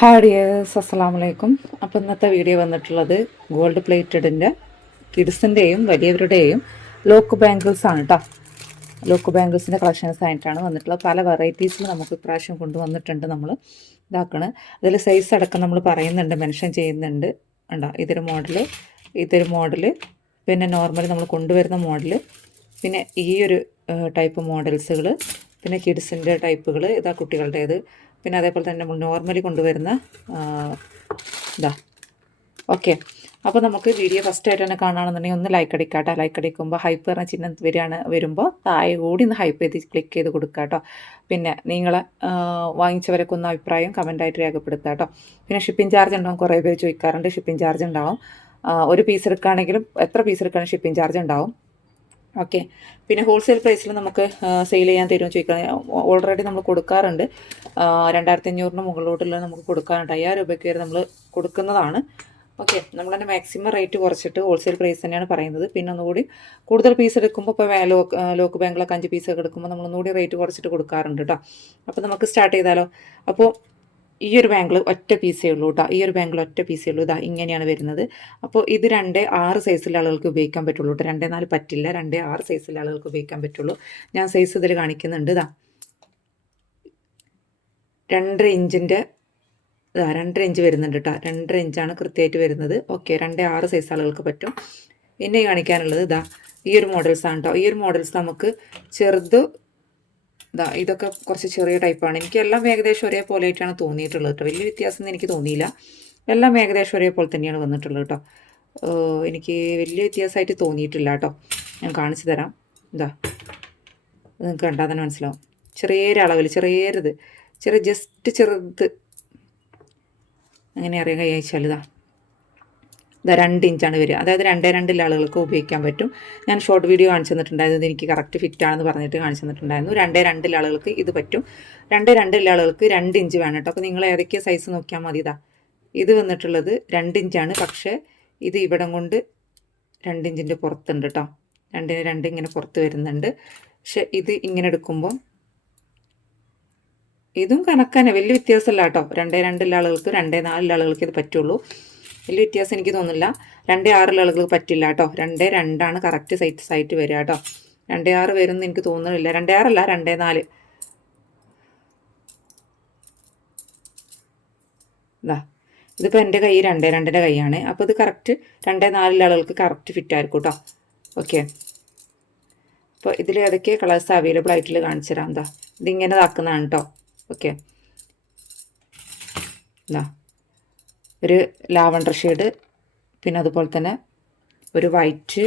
Hi dears, അസ്സലാമു അലൈക്കും. അപ്പോൾ ഇന്നത്തെ വീഡിയോ വന്നിട്ടുള്ളത് ഗോൾഡ് പ്ലേറ്റഡിൻ്റെ കിഡ്സിൻ്റെയും വലിയവരുടെയും ലോക്ക് ബാംഗിൾസ് ആണ് കേട്ടോ. ലോക്ക് ബാംഗിൾസിൻ്റെ കളക്ഷൻസ് ആയിട്ടാണ് വന്നിട്ടുള്ളത്. പല വെറൈറ്റീസിൽ നമുക്ക് ഇപ്രാവശ്യം കൊണ്ടുവന്നിട്ടുണ്ട്. നമ്മൾ ഇതാക്കണ് അതിൽ സൈസ് അടക്കം നമ്മൾ പറയുന്നുണ്ട്, മെൻഷൻ ചെയ്യുന്നുണ്ട്. ഉണ്ടോ, ഇതൊരു മോഡല്, പിന്നെ നോർമലി നമ്മൾ കൊണ്ടുവരുന്ന മോഡല്, പിന്നെ ഈ ഒരു ടൈപ്പ് മോഡൽസുകൾ, പിന്നെ കിഡ്സിൻ്റെ ടൈപ്പുകൾ, ഇതാ കുട്ടികളുടേത്, പിന്നെ അതേപോലെ തന്നെ നമ്മൾ നോർമലി കൊണ്ടുവരുന്ന ഇതാ. ഓക്കെ, അപ്പോൾ നമുക്ക് വീഡിയോ ഫസ്റ്റായിട്ട് തന്നെ കാണുകയാണെന്നുണ്ടെങ്കിൽ ഒന്ന് ലൈക്ക് അടിക്കാട്ടോ. ലൈക്ക് അടിക്കുമ്പോൾ ഹൈപ്പ് പറഞ്ഞ ചിഹ്നം വരുമ്പോൾ താഴെ കൂടി ഒന്ന് ഹൈപ്പ് ചെയ്ത് ക്ലിക്ക് ചെയ്ത് കൊടുക്കുക കേട്ടോ. പിന്നെ നിങ്ങൾ വാങ്ങിച്ചവരൊക്കെ ഒന്ന് അഭിപ്രായം കമൻറ്റായിട്ട് രേഖപ്പെടുത്തുക കേട്ടോ. പിന്നെ ഷിപ്പിംഗ് ചാർജ് ഉണ്ടാവും, കുറേ പേര് ചോദിക്കാറുണ്ട്. ഷിപ്പിംഗ് ചാർജ് ഉണ്ടാവും. ഒരു പീസ് എടുക്കുകയാണെങ്കിലും എത്ര പീസ് എടുക്കുകയാണെങ്കിലും ഷിപ്പിംഗ് ചാർജ് ഉണ്ടാവും. ഓക്കെ, പിന്നെ ഹോൾസെയിൽ പ്രൈസിൽ നമുക്ക് സെയിൽ ചെയ്യാൻ തരുമെന്ന് ചോദിക്കണം. ഓൾറെഡി നമ്മൾ കൊടുക്കാറുണ്ട്. 2500 മുകളിലോട്ടുള്ള നമുക്ക് കൊടുക്കാറുണ്ട്. 5000 രൂപയ്ക്ക് വരെ നമ്മൾ കൊടുക്കുന്നതാണ്. ഓക്കെ, നമ്മൾ തന്നെ മാക്സിമം റേറ്റ് കുറച്ചിട്ട് ഹോൾസെയിൽ പ്രൈസ് തന്നെയാണ് പറയുന്നത്. പിന്നെ ഒന്നുകൂടി കൂടുതൽ പീസ് എടുക്കുമ്പോൾ ഇപ്പോൾ ലോക്ക് ബാങ്കിലൊക്കെ 5 പീസൊക്കെ എടുക്കുമ്പോൾ നമ്മളൊന്നുകൂടി റേറ്റ് കുറച്ചിട്ട് കൊടുക്കാറുണ്ട് കേട്ടോ. അപ്പോൾ നമുക്ക് സ്റ്റാർട്ട് ചെയ്താലോ. അപ്പോൾ ഈ ഒരു ബാങ്കിൾ ഒറ്റ പീസേ ഉള്ളൂ കേട്ടോ. ഈ ഒരു ബാങ്കിൾ ഒറ്റ പീസേ ഉള്ളൂ. ഇതാ ഇങ്ങനെയാണ് വരുന്നത്. അപ്പോൾ ഇത് 2-6 സൈസിലെ ആളുകൾക്ക് ഉപയോഗിക്കാൻ പറ്റുള്ളൂ കേട്ടോ. 2-4 പറ്റില്ല. 2-6 സൈസിലെ ആളുകൾക്ക് ഉപയോഗിക്കാൻ പറ്റുള്ളൂ. ഞാൻ സൈസ് ഇതിൽ കാണിക്കുന്നുണ്ട്. ഇതാ 2.5 ഇഞ്ചിൻ്റെ 2.5 ഇഞ്ച് വരുന്നുണ്ട് കേട്ടോ. 2.5 ഇഞ്ചാണ് കൃത്യമായിട്ട് വരുന്നത്. ഓക്കെ, 2-6 സൈസ് ആളുകൾക്ക് പറ്റും. പിന്നെ കാണിക്കാനുള്ളത് ഇതാ ഈ ഒരു മോഡൽസാണ് കേട്ടോ. ഈ ഒരു മോഡൽസ് നമുക്ക് ചെറുത് ഇതൊക്കെ കുറച്ച് ചെറിയ ടൈപ്പാണ്. എനിക്ക് എല്ലാം ഏകദേശം ഒരേപോലെ ആയിട്ടാണ് തോന്നിയിട്ടുള്ളത് കേട്ടോ. വലിയ വ്യത്യാസം എനിക്ക് തോന്നിയില്ല. എല്ലാം ഏകദേശം ഒരേപോലെ തന്നെയാണ് വന്നിട്ടുള്ളത് കേട്ടോ. എനിക്ക് വലിയ വ്യത്യാസമായിട്ട് തോന്നിയിട്ടില്ല കേട്ടോ. ഞാൻ കാണിച്ചു തരാം. നിങ്ങൾക്ക് കണ്ടാൽ തന്നെ മനസ്സിലാവും. ചെറിയൊരളവിൽ ജസ്റ്റ് ചെറുത് അങ്ങനെ അറിയാൻ കഴിച്ചാൽ ഇതാ 2 ഇഞ്ചാണ് വരിക. അതായത് 2-2 ആളുകൾക്ക് ഉപയോഗിക്കാൻ പറ്റും. ഞാൻ ഷോർട്ട് വീഡിയോ കാണിച്ചു തന്നിട്ടുണ്ടായിരുന്നു. എനിക്ക് കറക്റ്റ് ഫിറ്റാണെന്ന് പറഞ്ഞിട്ട് കാണിച്ചു തന്നിട്ടുണ്ടായിരുന്നു. 2-2 ആളുകൾക്ക് ഇത് പറ്റും. 2-2 ആളുകൾക്ക് 2 ഇഞ്ച് വേണം കേട്ടോ. അപ്പോൾ നിങ്ങൾ ഏതൊക്കെ സൈസ് നോക്കിയാൽ മതി. ഇത് വന്നിട്ടുള്ളത് 2 ഇഞ്ചാണ്. പക്ഷേ ഇത് ഇവിടം കൊണ്ട് 2 ഇഞ്ചിൻ്റെ പുറത്തുണ്ട് കേട്ടോ. 2 ഇങ്ങനെ പുറത്ത് വരുന്നുണ്ട്. പക്ഷെ ഇത് ഇങ്ങനെ എടുക്കുമ്പോൾ ഇതും കണക്കാനെ വലിയ വ്യത്യാസമല്ല കേട്ടോ. 2-2 ആളുകൾക്ക് 2-4 ആളുകൾക്ക് ഇത് പറ്റുള്ളൂ. വലിയ വ്യത്യാസം എനിക്ക് തോന്നുന്നില്ല. 2-6 ആളുകൾക്ക് പറ്റില്ല കേട്ടോ. 2-2 കറക്റ്റ് സൈറ്റ് വരിക കേട്ടോ. 2-6 വരുമെന്ന് എനിക്ക് തോന്നുന്നില്ല. 2-6 അല്ല, 2-4. ഇതിപ്പോൾ എൻ്റെ കൈ 2-2 കൈയാണ്. അപ്പോൾ ഇത് കറക്റ്റ് 2-4 ആളുകൾക്ക് കറക്റ്റ് ഫിറ്റ് ആയിരിക്കും കേട്ടോ. ഓക്കെ, അപ്പോൾ ഇതിൽ ഏതൊക്കെ കളേഴ്സ് അവൈലബിൾ ആയിട്ടുള്ള കാണിച്ചു തരാം. ഇതിങ്ങനെ ഇതാക്കുന്നതാണ് കേട്ടോ. ഓക്കെ, ഒരു ലാവണ്ടർ ഷെയ്ഡ്, പിന്നെ അതുപോലെ തന്നെ ഒരു വൈറ്റ്.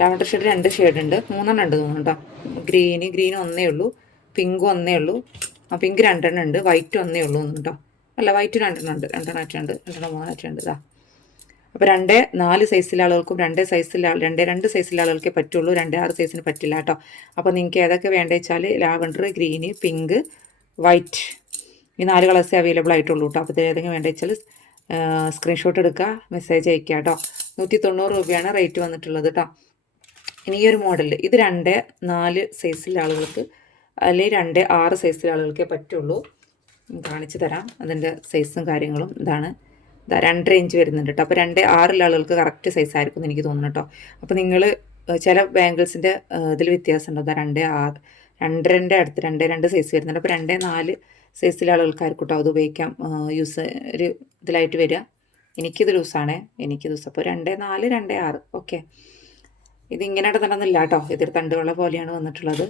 ലാവണ്ടർ ഷെയ്ഡ് 2 ഷെയ്ഡ് ഉണ്ട്, 3 ഉണ്ട് തോന്നുന്നു കേട്ടോ. ഗ്രീൻ ഒന്നേ ഉള്ളൂ, പിങ്ക് ഒന്നേ ഉള്ളൂ. പിങ്ക് 2 ഉണ്ട്, വൈറ്റ് ഒന്നേ ഉള്ളൂ കേട്ടോ. അല്ല, വൈറ്റ് 2 ഉണ്ട്, 2 ഉണ്ട്. അപ്പോൾ 2-4 സൈസിലെ ആളുകൾക്കും 2 സൈസിലെ ആളുകൾക്കേ പറ്റുള്ളൂ. 2-6 സൈസിന് പറ്റില്ല കേട്ടോ. അപ്പോൾ നിങ്ങൾക്ക് ഏതൊക്കെ വേണ്ടത് വെച്ചാൽ ലാവണ്ടർ, ഗ്രീന്, പിങ്ക്, വൈറ്റ്, ഈ 4 കളേഴ്സേ അവൈലബിൾ ആയിട്ടുള്ളൂ കേട്ടോ. അപ്പോൾ ഇത് ഏതെങ്കിലും വേണ്ടത് വെച്ചാൽ സ്ക്രീൻഷോട്ട് എടുക്കുക, മെസ്സേജ് അയക്കുക കേട്ടോ. 190 രൂപയാണ് റേറ്റ് വന്നിട്ടുള്ളത് കേട്ടോ. ഇനി ഈ ഒരു മോഡൽ ഇത് 2-4 സൈസിലെ ആളുകൾക്ക് അല്ലെങ്കിൽ 2-6 സൈസിലെ ആളുകൾക്കേ പറ്റുള്ളൂ. കാണിച്ചു തരാം അതിൻ്റെ സൈസും കാര്യങ്ങളും. 2.5 ഇഞ്ച് വരുന്നുണ്ട് കേട്ടോ. അപ്പോൾ 2-6 ആളുകൾക്ക് കറക്റ്റ് സൈസ് ആയിരിക്കും എന്ന് എനിക്ക് തോന്നുന്നു കേട്ടോ. അപ്പോൾ നിങ്ങൾ ചില ബാംഗിൾസിൻ്റെ ഇതിൽ വ്യത്യാസം ഉണ്ടോ. 2-6, 2.5 അടുത്ത് 2 സൈസ് വരുന്നുണ്ട്. അപ്പോൾ 2-4 സൈസിലെ ആളുകൾക്കായിരിക്കും കേട്ടോ അത് ഉപയോഗിക്കാം. ഒരു ഇതിലായിട്ട് വരിക. എനിക്കിത് ലൂസാണേ, അപ്പോൾ 2-4, 2-6. ഓക്കെ, ഇതിങ്ങനെ തന്നെയൊന്നുമില്ല കേട്ടോ. ഇതിൽ തണ്ടുകളെ പോലെയാണ് വന്നിട്ടുള്ളത്.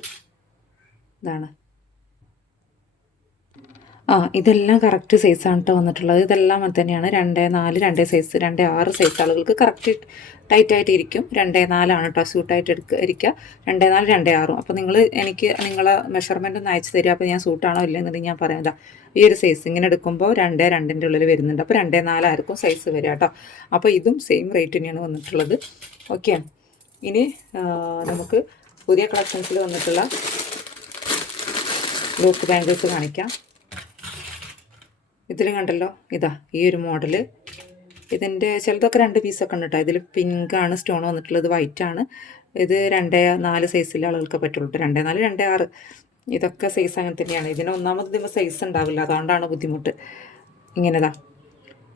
ഇതെല്ലാം കറക്റ്റ് സൈസാണ് കേട്ടോ വന്നിട്ടുള്ളത്. ഇതെല്ലാം അത് തന്നെയാണ്. 2-4, 2 സൈസ്, 2-6 സൈസ് ആളുകൾക്ക് കറക്റ്റ് ടൈറ്റായിട്ട് ഇരിക്കും. 2-4 കേട്ടോ സ്യൂട്ടായിട്ട് ഇരിക്കുക. 2-4, 2-6. അപ്പോൾ എനിക്ക് നിങ്ങളെ മെഷർമെൻറ്റ് ഒന്ന് അയച്ചു തരിക. അപ്പോൾ ഞാൻ സൂട്ടാണോ ഇല്ലെന്നുണ്ടെങ്കിൽ ഞാൻ പറയാം. ഈ ഒരു സൈസ് ഇങ്ങനെ എടുക്കുമ്പോൾ 2-2 ഉള്ളിൽ വരുന്നുണ്ട്. അപ്പോൾ 2-4 ആയിരിക്കും സൈസ് വരിക കേട്ടോ. അപ്പോൾ ഇതും സെയിം റേറ്റ് തന്നെയാണ് വന്നിട്ടുള്ളത്. ഓക്കെ, ഇനി നമുക്ക് പുതിയ കളക്ഷൻസിൽ വന്നിട്ടുള്ള ലോക്ക് ബാംഗിൾസ് കാണിക്കാം. ഇതിൽ കണ്ടല്ലോ, ഈ ഒരു മോഡല്. ഇതിൻ്റെ ചിലതൊക്കെ 2 പീസൊക്കെ ഉണ്ട് കേട്ടോ. ഇതിൽ പിങ്കാണ് സ്റ്റോൺ വന്നിട്ടുള്ളത്, വൈറ്റാണ്. ഇത് 2-4 സൈസിലെ ആളുകൾക്ക് പറ്റുള്ളൂ. 2-4, 2-6 ഇതൊക്കെ സൈസ് അങ്ങനെ തന്നെയാണ്. ഇതിന് ഒന്നാമത് ഇതിന് സൈസ് ഉണ്ടാവില്ല, അതുകൊണ്ടാണ് ബുദ്ധിമുട്ട്. ഇങ്ങനെതാ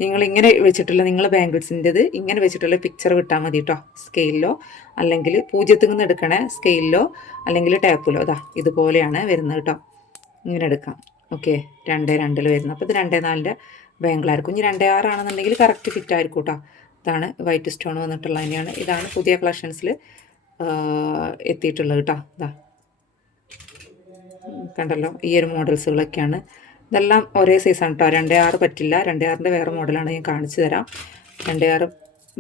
നിങ്ങളിങ്ങനെ വെച്ചിട്ടുള്ള നിങ്ങളെ ബാംഗിൾസിൻ്റെത് ഇങ്ങനെ വെച്ചിട്ടുള്ള പിക്ചർ വിട്ടാൽ മതി കേട്ടോ. സ്കെയിലിലോ അല്ലെങ്കിൽ 0 നിന്ന് എടുക്കണേ സ്കെയിലിലോ അല്ലെങ്കിൽ ടാപ്പിലോ ഇതാ ഇതുപോലെയാണ് വരുന്നത് കേട്ടോ. ഇങ്ങനെ എടുക്കാം. ഓക്കെ, 2.2 വരുന്നത്. അപ്പോൾ ഇത് 2.4 ബാംഗിളായിരിക്കും. ഇനി 2.6 ആണെന്നുണ്ടെങ്കിൽ കറക്റ്റ് ഫിറ്റ് ആയിരിക്കും കേട്ടോ. ഇതാണ് വൈറ്റ് സ്റ്റോൺ വന്നിട്ടുള്ളത് തന്നെയാണ്. ഇതാണ് പുതിയ കളക്ഷൻസിൽ എത്തിയിട്ടുള്ളത് കേട്ടോ. ഇതാ കണ്ടല്ലോ, ഈ ഒരു മോഡൽസുകളൊക്കെയാണ്. ഇതെല്ലാം ഒരേ സൈസാണ് കേട്ടോ. 2.6 പറ്റില്ല. 2.6ൻ്റെ വേറെ മോഡലാണ് ഞാൻ കാണിച്ചു തരാം. 2.6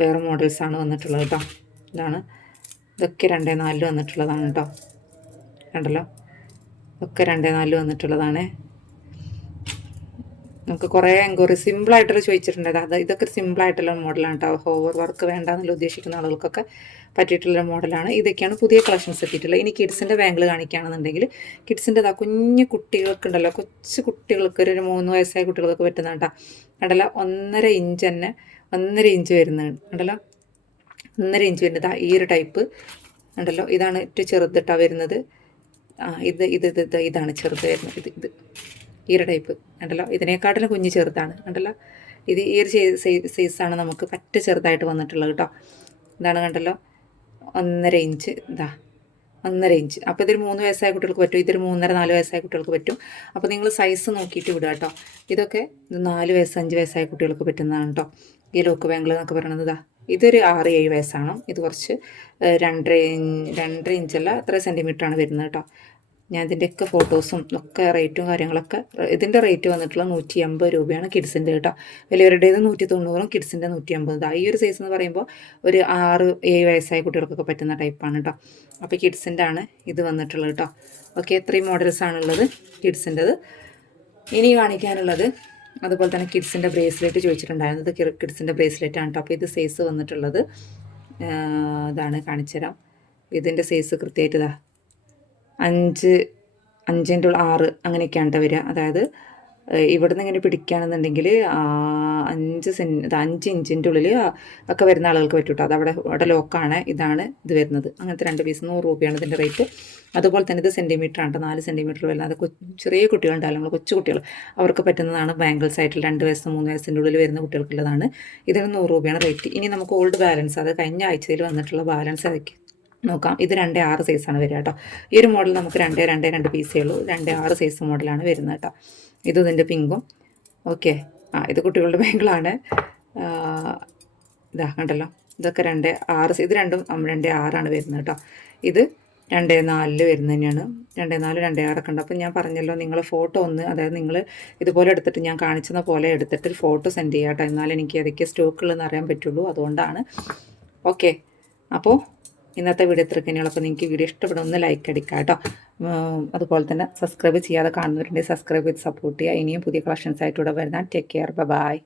വേറെ മോഡൽസാണ് വന്നിട്ടുള്ളത് കേട്ടോ. ഇതൊക്കെ 2.4 വന്നിട്ടുള്ളതാണ് കേട്ടോ. കണ്ടല്ലോ, ഒക്കെ 2.4 വന്നിട്ടുള്ളതാണ്. നമുക്ക് കുറേ എൻക്വയറി സിമ്പിളായിട്ടുള്ള ചോദിച്ചിട്ടുണ്ട്. ഇതൊക്കെ സിമ്പിളായിട്ടുള്ള മോഡലാണ് കേട്ടോ. ഓവർ വർക്ക് വേണ്ടാന്നുള്ള ഉദ്ദേശിക്കുന്ന ആളുകൾക്കൊക്കെ പറ്റിയിട്ടുള്ള മോഡലാണ്. ഇതൊക്കെയാണ് പുതിയ കളക്ഷൻസ് എത്തിയിട്ടുള്ളത്. ഇനി കിഡ്സിൻ്റെ ബാംഗിൾ കാണിക്കുകയാണെന്നുണ്ടെങ്കിൽ കിഡ്സിൻ്റെ കുഞ്ഞു കുട്ടികൾക്കുണ്ടല്ലോ, കൊച്ചു കുട്ടികൾക്ക് ഒരു 3 വയസ്സായ കുട്ടികൾക്ക് പറ്റുന്ന കേട്ടോ. കണ്ടല്ലോ, 1.5 ഇഞ്ച് തന്നെ, 1.5 ഇഞ്ച് വരുന്നത് കണ്ടല്ലോ, 1.5 ഇഞ്ച് വരുന്നത്. ഈ ഒരു ടൈപ്പ് ഉണ്ടല്ലോ, ഇതാണ് ഏറ്റവും ചെറുതിട്ടാ വരുന്നത്. ഇതാണ് ചെറുത് വരുന്നത്. ഇത് ഈ ഒരു ടൈപ്പ് കണ്ടല്ലോ, ഇതിനേക്കാട്ടിലും കുഞ്ഞ് ചെറുതാണ് കണ്ടല്ലോ. ഇത് ഈ ഒരു സൈസാണ് നമുക്ക് പറ്റ ചെറുതായിട്ട് വന്നിട്ടുള്ളത് കേട്ടോ. ഇതാണ് കണ്ടല്ലോ, 1.5 ഇഞ്ച്. 1.5 ഇഞ്ച്. അപ്പോൾ ഇതൊരു 3 വയസ്സായ കുട്ടികൾക്ക് പറ്റും. ഇതൊരു 3.5-4 വയസ്സായ കുട്ടികൾക്ക് പറ്റും. അപ്പോൾ നിങ്ങൾ സൈസ് നോക്കിയിട്ട് വിടുക കേട്ടോ. ഇതൊക്കെ 4 വയസ്സ് 5 വയസ്സായ കുട്ടികൾക്ക് പറ്റുന്നതാണ് കേട്ടോ. ഈ ലോക്ക് ബാംഗിൾ എന്നൊക്കെ പറയുന്നത് ഇതൊരു 6-7 വയസ്സാണ്. ഇത് കുറച്ച് 2.5 ഇഞ്ചല്ല, 3 സെൻറ്റിമീറ്ററാണ് വരുന്നത് കേട്ടോ. ഞാൻ ഇതിൻ്റെയൊക്കെ ഫോട്ടോസും ഒക്കെ റേറ്റും കാര്യങ്ങളൊക്കെ, ഇതിൻ്റെ റേറ്റ് വന്നിട്ടുള്ള 180 രൂപയാണ് കിഡ്സിൻ്റെ കേട്ടോ. വലിയവരുടേത് 190, കിഡ്സിൻ്റെ 150. ഈ ഒരു സൈസ് എന്ന് പറയുമ്പോൾ ഒരു 6-7 വയസ്സായ കുട്ടികൾക്കൊക്കെ പറ്റുന്ന ടൈപ്പാണ് കേട്ടോ. അപ്പോൾ കിഡ്സിൻ്റെ ആണ് ഇത് വന്നിട്ടുള്ളത് കേട്ടോ. ഓക്കെ, 3 മോഡൽസാണുള്ളത് കിഡ്സിൻ്റെത്. ഇനി കാണിക്കാനുള്ളത് അതുപോലെ തന്നെ കിഡ്സിൻ്റെ ബ്രേസ്ലെറ്റ് ചോദിച്ചിട്ടുണ്ടായിരുന്നു. ഇത് കിഡ്സിൻ്റെ ബ്രേസ്ലെറ്റ് ആണ് കേട്ടോ. അപ്പോൾ ഇത് സൈസ് വന്നിട്ടുള്ളത് ഇതാണ്, കാണിച്ചു തരാം. ഇതിൻ്റെ സൈസ് കൃത്യമായിട്ട് 5x6 അങ്ങനെയൊക്കെയാണ് കേട്ടോ വരിക. അതായത് ഇവിടെ നിന്ന് ഇങ്ങനെ പിടിക്കുകയാണെന്നുണ്ടെങ്കിൽ 5 ഇഞ്ചിൻ്റെ ഉള്ളിൽ ഒക്കെ വരുന്ന ആളുകൾക്ക് പറ്റും കേട്ടോ. അവിടെ ലോക്കാണ്. ഇതാണ് ഇത് വരുന്നത്. അങ്ങനത്തെ 2 പീസ് 100 രൂപയാണ് ഇതിൻ്റെ റേറ്റ്. അതുപോലെ തന്നെ ഇത് സെൻറ്റിമീറ്റർ ആണ് കേട്ടോ. 4 സെൻറ്റിമീറ്റർ വരുന്നത്. അത് ചെറിയ കുട്ടികളുണ്ടായാലും നമ്മൾ കൊച്ചു കുട്ടികൾ അവർക്ക് പറ്റുന്നതാണ്. ബാംഗിൾസ് ആയിട്ട് 2 വയസ്സ് 3 വയസ്സിൻ്റെ ഉള്ളിൽ വരുന്ന കുട്ടികൾക്കുള്ളതാണ്. ഇതിന് 100 രൂപയാണ് റേറ്റ്. ഇനി നമുക്ക് ഓൾഡ് ബാലൻസ്, അത് കഴിഞ്ഞ ആഴ്ചയിൽ വന്നിട്ടുള്ള ബാലൻസ് അതൊക്കെ നോക്കാം. ഇത് 2.6 സൈസാണ് വരിക കേട്ടോ. ഈ ഒരു മോഡൽ നമുക്ക് 2 പീസേ ഉള്ളൂ. 2.6 സൈസ് മോഡലാണ് വരുന്നത് കേട്ടോ. ഇതിൻ്റെ പിങ്കും. ഓക്കെ, ഇത് കുട്ടികളുടെ ബാങ്കിളാണ്. കണ്ടല്ലോ, ഇതൊക്കെ 2.6. ഇത് രണ്ടും 2.6 വരുന്നത് കേട്ടോ. ഇത് 2.4 വരുന്നത് തന്നെയാണ്. 2.4 2.6 ഉണ്ട്. അപ്പം ഞാൻ പറഞ്ഞല്ലോ, നിങ്ങൾ ഫോട്ടോ ഒന്ന്, അതായത് നിങ്ങൾ ഇതുപോലെ എടുത്തിട്ട് ഞാൻ കാണിച്ചെന്ന പോലെ എടുത്തിട്ട് ഫോട്ടോ സെൻഡ് ചെയ്യാം കേട്ടോ. എന്നാലും എനിക്ക് ഏതൊക്കെ സ്റ്റോക്കുള്ളതെന്ന് അറിയാൻ പറ്റുള്ളൂ. അതുകൊണ്ടാണ്. ഓക്കെ, അപ്പോൾ ഇന്നത്തെ വീഡിയോ ഇത്ര തന്നെയുള്ളൂ. അപ്പോൾ നിങ്ങൾക്ക് വീഡിയോ ഇഷ്ടപ്പെടുന്ന ഒന്ന് ലൈക്ക് അടിക്കുക കേട്ടോ. അതുപോലെ തന്നെ സബ്സ്ക്രൈബ് ചെയ്യാതെ കാണുന്നവരുണ്ടെങ്കിൽ സബ്സ്ക്രൈബ് ചെയ്ത് സപ്പോർട്ട് ചെയ്യുക. ഇനിയും പുതിയ കളക്ഷൻസ് ആയിട്ട് ഇവിടെ വരുന്ന. Take care, by.